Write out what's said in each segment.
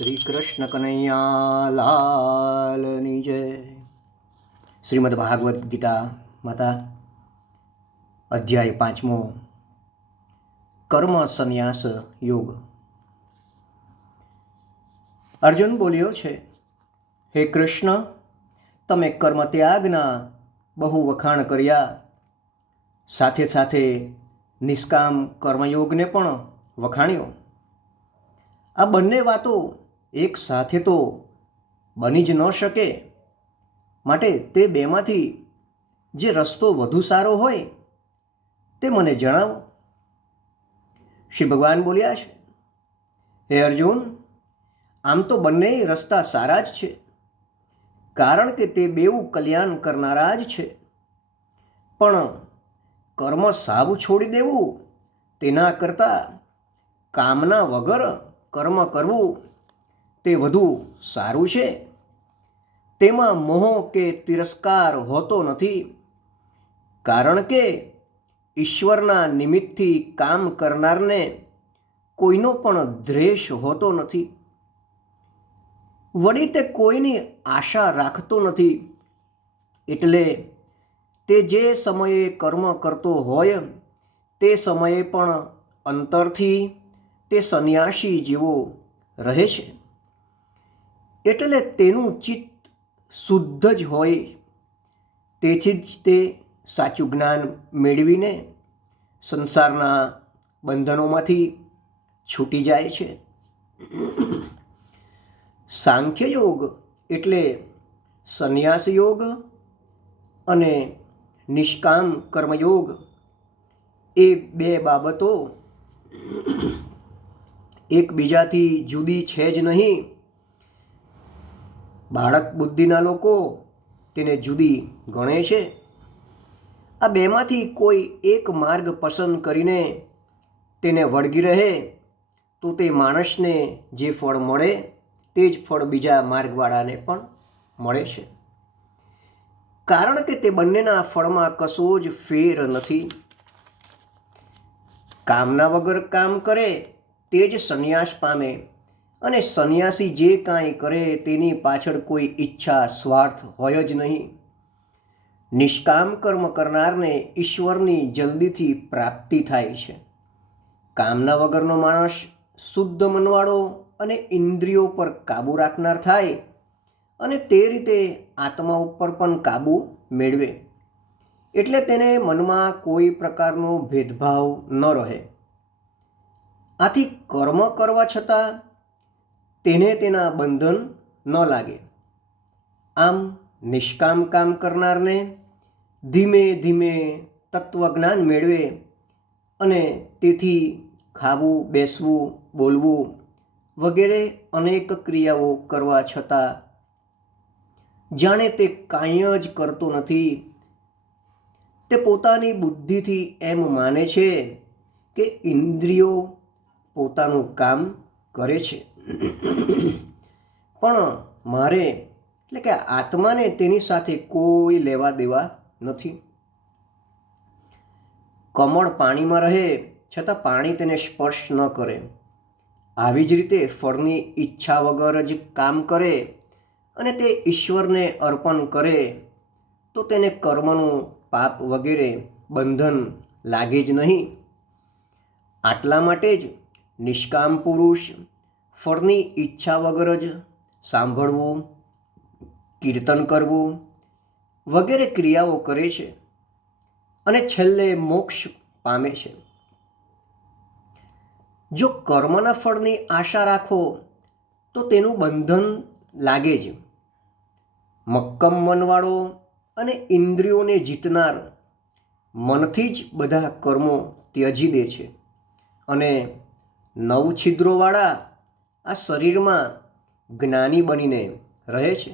શ્રી કૃષ્ણ કનૈયા લાલની જય. શ્રીમદ ભાગવત ગીતા માતા અધ્યાય 5મો કર્મ સંન્યાસ યોગ. અર્જુન બોલ્યો છે, હે કૃષ્ણ, તમે કર્મ ત્યાગના બહુ વખાણ કર્યા, સાથે સાથે નિષ્કામ કર્મયોગને પણ વખાણ્યો. આ બંને વાતો એક સાથે તો બની જ ન શકે, માટે તે બેમાંથી જે રસ્તો વધુ સારો હોય તે મને જણાવો. શ્રી ભગવાન બોલ્યા છે, હે અર્જુન, આમ તો બંને રસ્તા સારા જ છે, કારણ કે તે બેઉ કલ્યાણ કરનારા જ છે. પણ કર્મ સાવ છોડી દેવું તેના કરતાં કામના વગર કર્મ કરવું તે વધુ સારું છે. તેમાં મોહ કે તિરસ્કાર હોતો નથી, કારણ કે ઈશ્વરના નિમિત્તથી કામ કરનારને કોઈનો પણ દ્વેષ હોતો નથી. વળી તે કોઈની આશા રાખતો નથી, એટલે તે જે સમયે કર્મ કરતો હોય તે સમયે પણ અંતરથી તે સંન્યાસી જેવો રહે છે. એટલે તેનું ચિત્ત શુદ્ધ જ હોય, તેથી જ તે સાચું જ્ઞાન મેળવીને સંસારના બંધનોમાંથી છૂટી જાય છે. સાંખ્ય યોગ એટલે સંન્યાસ યોગ અને નિષ્કામ કર્મયોગ એ બે બાબતો એકબીજાથી જુદી છે જ નહીં. બાળક બુદ્ધિના લોકો તેને જુદી ગણે છે. આ બેમાંથી કોઈ એક માર્ગ પસંદ કરીને તેને વળગી રહે તો તે માણસને જે ફળ મળે તે જ ફળ બીજા માર્ગવાળાને પણ મળે છે, કારણ કે તે બંનેના ફળમાં કશો જ ફેર નથી. કામના વગર કામ કરે તે જ સંન્યાસ પામે, અને સંન્યાસી જે કાંઈ કરે તેની પાછળ કોઈ ઈચ્છા સ્વાર્થ હોય જ નહીં. નિષ્કામ કર્મ કરનારને ઈશ્વરની જલ્દીથી પ્રાપ્તિ થાય છે. કામના વગરનો માણસ શુદ્ધ મનવાળો અને ઇન્દ્રિયો પર કાબૂ રાખનાર થાય, અને તે રીતે આત્મા ઉપર પણ કાબૂ મેળવે. એટલે તેને મનમાં કોઈ પ્રકારનો ભેદભાવ ન રહે. આથી કર્મ કરવા છતાં તેને તેના બંધન ન લાગે. આમ નિષ્કામ કામ કરનારને ધીમે ધીમે તત્વજ્ઞાન મેળવે, અને તેથી ખાવું, બેસવું, બોલવું વગેરે અનેક ક્રિયાઓ કરવા છતાં જાણે તે કાંઈ જ કરતો નથી. તે પોતાની બુદ્ધિથી એમ માને છે કે ઇન્દ્રિયો પોતાનું કામ કરે છે, પણ મારે એટલે કે આત્માને તેની સાથે કોઈ લેવા દેવા નથી. કમળ પાણીમાં રહે છતાં પાણી તેને સ્પર્શ ન કરે, આવી જ રીતે ફળની ઈચ્છા વગર જ કામ કરે અને તે ઈશ્વરને અર્પણ કરે તો તેને કર્મનું પાપ વગેરે બંધન લાગે જ નહીં. આટલા માટે જ નિષ્કામ પુરુષ ફળની ઈચ્છા વગર જ સાંભળવું, કીર્તન કરવું વગેરે ક્રિયાઓ કરે છે, અને છેલ્લે મોક્ષ પામે છે. જો કર્મના ફળની આશા રાખો તો તેનું બંધન લાગે જ. મક્કમ મનવાળો અને ઇન્દ્રિયોને જીતનાર મનથી જ બધા કર્મો ત્યજી દે છે, અને 9 છિદ્રોવાળા આ શરીરમાં જ્ઞાની બનીને રહે છે.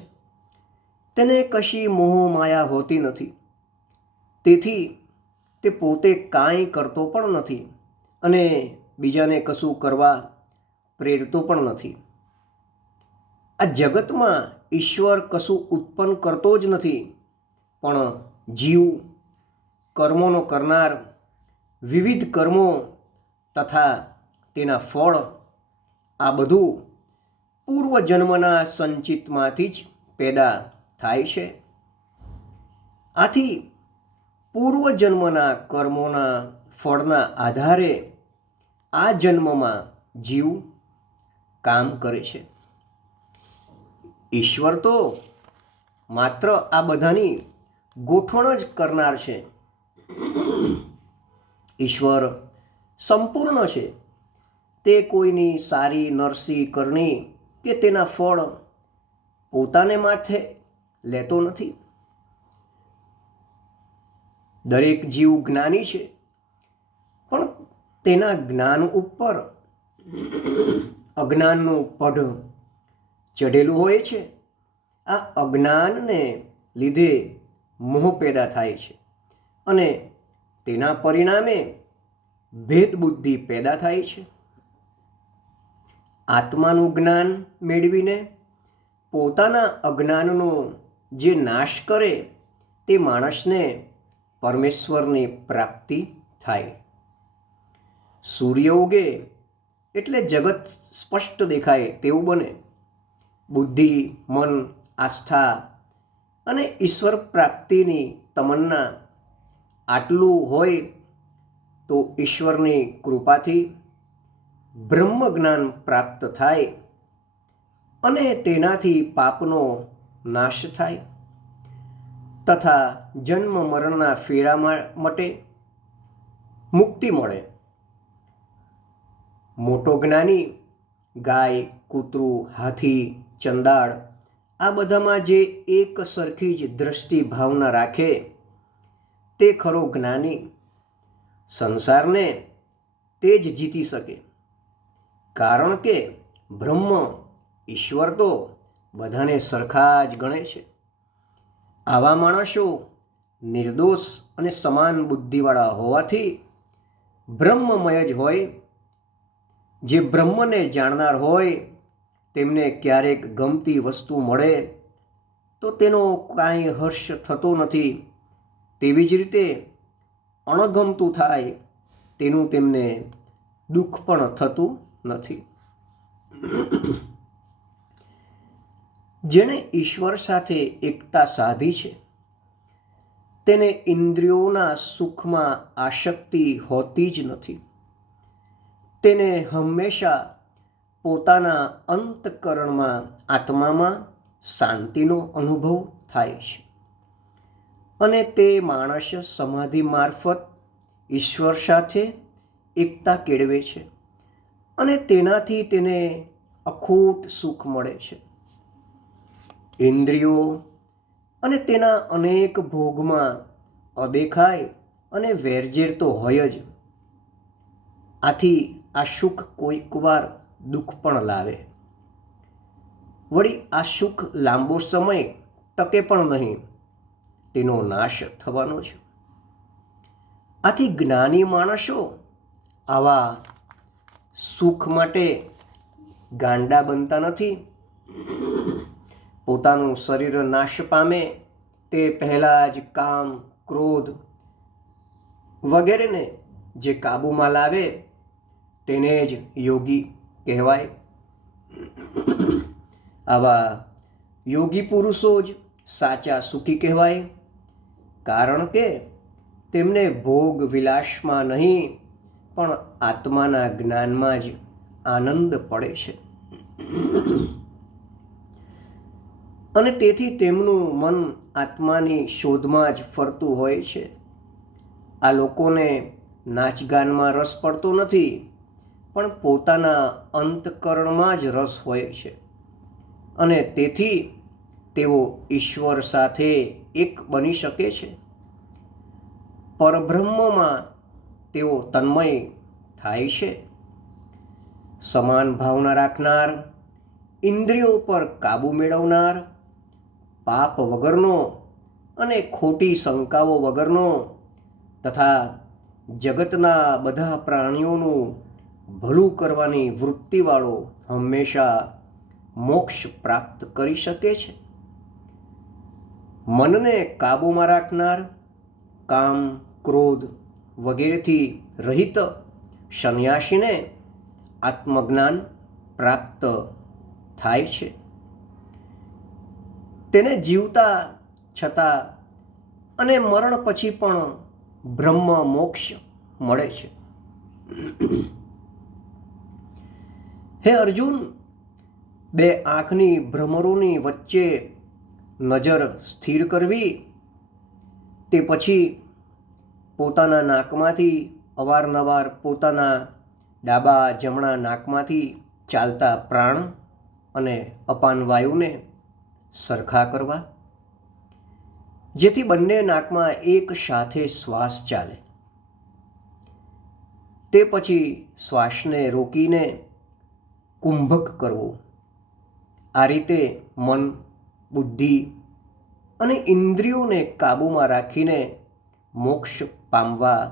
તેને કશી મોહ માયા હોતી નથી, તેથી તે પોતે કાંઈ કરતો પણ નથી અને બીજાને કશું કરવા પ્રેરતો પણ નથી. આ જગતમાં ઈશ્વર કશું ઉત્પન્ન કરતો જ નથી, પણ જીવ કર્મોનો કરનાર, વિવિધ કર્મો તથા તેના ફળ આ બધું પૂર્વજન્મના સંચિતમાંથી જ પેદા થાય છે. આથી પૂર્વજન્મના કર્મોના ફળના આધારે આ જન્મમાં જીવ કામ કરે છે. ઈશ્વર તો માત્ર આ બધાની ગોઠવણ જ કરનાર છે. ઈશ્વર સંપૂર્ણ છે. તે કોઈની સારી નરસી કરણી કે તેના ફળ પોતાને માથે લેતો નથી. દરેક જીવ જ્ઞાની છે, પણ તેના જ્ઞાન ઉપર અજ્ઞાનનું પઢ ચઢેલું હોય છે. આ અજ્ઞાનને લીધે મોહ પેદા થાય છે અને તેના પરિણામે ભેદ બુદ્ધિ પેદા થાય છે. આત્માનું જ્ઞાન મેળવીને પોતાના અજ્ઞાનનો જે નાશ કરે તે માણસને પરમેશ્વરની પ્રાપ્તિ થાય. સૂર્ય ઉગે એટલે જગત સ્પષ્ટ દેખાય તેવું બને. બુદ્ધિ, મન, આસ્થા અને ઈશ્વર પ્રાપ્તિની તમન્ના આટલું હોય તો ઈશ્વરની કૃપાથી બ્રહ્મ જ્ઞાન પ્રાપ્ત થાય અને તેનાથી પાપનો નાશ થાય તથા જન્મ મરણના ફેરા માટે મુક્તિ મળે. મોટો જ્ઞાની ગાય, કૂતરું, હાથી, ચંદાળ આ બધામાં જે એક સરખી જ દ્રષ્ટિ ભાવના રાખે તે ખરો જ્ઞાની. સંસારને તે જ જીતી શકે, કારણ કે બ્રહ્મ ઈશ્વર તો બધાને સરખા જ ગણે છે. આવા માણસો નિર્દોષ અને સમાન બુદ્ધિવાળા હોવાથી બ્રહ્મમય જ હોય. જે બ્રહ્મને જાણનાર હોય તેમને ક્યારેક ગમતી વસ્તુ મળે તો તેનો કાંઈ હર્ષ થતો નથી. તેવી જ રીતે અણગમતું થાય તેનું તેમને દુઃખ પણ થતું નથી. જેણે ઈશ્વર સાથે એકતા સાધી છે તેને ઇન્દ્રિયોના સુખમાં આસક્તિ હોતી જ નથી. તેને હંમેશા પોતાના અંતઃકરણમાં આત્મામાં શાંતિનો અનુભવ થાય છે અને તે માણસ સમાધિ મારફત ઈશ્વર સાથે એકતા કેળવે છે અને તેનાથી તેને અખૂટ સુખ મળે છે. ઇન્દ્રિયો અને તેના અનેક ભોગમાં અદેખાય અને વેરઝેર તો હોય જ. આથી આ સુખ કોઈક વાર દુઃખ પણ લાવે. વળી આ સુખ લાંબો સમય ટકે પણ નહીં, તેનો નાશ થવાનો છે. આથી જ્ઞાની માણસો આવા સુખ માટે ગાંડા બનતા નથી. પોતાનું શરીર નાશ પામે તે પહેલાં જ કામ, ક્રોધ વગેરેને જે કાબૂમાં લાવે તેને જ યોગી કહેવાય. આવા યોગી પુરુષો જ સાચા સુખી કહેવાય, કારણ કે તેમને ભોગ વિલાસમાં નહીં પણ આત્માના જ્ઞાનમાં જ આનંદ પડે છે અને તેથી તેમનું મન આત્માની શોધમાં જ ફરતું હોય છે. આ લોકોને નાચગાનમાં રસ પડતો નથી, પણ પોતાના અંતઃકરણમાં જ રસ હોય છે અને તેથી તેઓ ઈશ્વર સાથે એક બની શકે છે. પરબ્રહ્મમાં તેઓ તન્મય થાય છે. સમાન ભાવના રાખનાર, ઇન્દ્રિયો પર કાબૂ મેળવનાર, પાપ વગરનો અને ખોટી શંકાઓ વગરનો તથા જગતના બધા પ્રાણીઓનું ભલું કરવાની વૃત્તિવાળો હંમેશા મોક્ષ પ્રાપ્ત કરી શકે છે. મનને કાબૂમાં રાખનાર, કામ, ક્રોધ વગેરેથી રહિત સંન્યાસીને આત્મજ્ઞાન પ્રાપ્ત થાય છે. તેને જીવતા છતાં અને મરણ પછી પણ બ્રહ્મ મોક્ષ મળે છે. હે અર્જુન, બે આંખની ભ્રમરોની વચ્ચે નજર સ્થિર કરવી, તે પછી પોતાના નાકમાંથી અવારનવાર પોતાના ડાબા જમણા નાકમાંથી ચાલતા પ્રાણ અને અપાન વાયુને સરખા કરવા, જેથી બંને નાકમાં એક સાથે શ્વાસ ચાલે. તે પછી શ્વાસને રોકીને કુંભક કરવો. આ રીતે મન, બુદ્ધિ અને ઇન્દ્રિયોને કાબૂમાં રાખીને મોક્ષ પામવા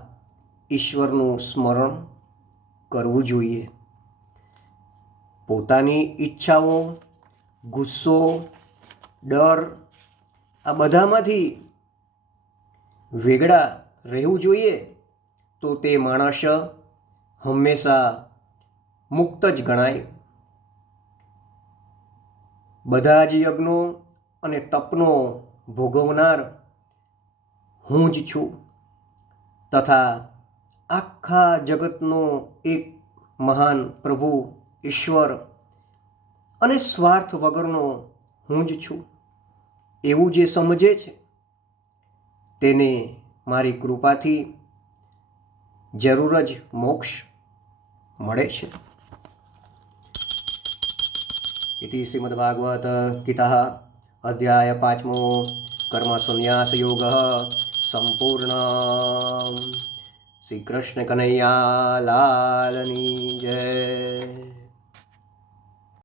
ઈશ્વરનું સ્મરણ કરવું જોઈએ. પોતાની ઈચ્છાઓ, ગુસ્સો, ડર આ બધામાંથી વેગળા રહેવું જોઈએ, તો તે માણસ હંમેશા મુક્ત જ ગણાય. બધા જ યજ્ઞો અને તપનો ભોગવનાર હું જ છું તથા આખા જગતનો એક મહાન પ્રભુ ઈશ્વર અને સ્વાર્થ વગરનો હું જ છું એવું જે સમજે છે તેને મારી કૃપાથી જરૂર જ મોક્ષ મળે છે. इति श्रीमद्भागवत गीता अध्याय 5 कर्म संन्यास योग संपूर्ण. श्री कृष्ण कन्हैया लालनी जय.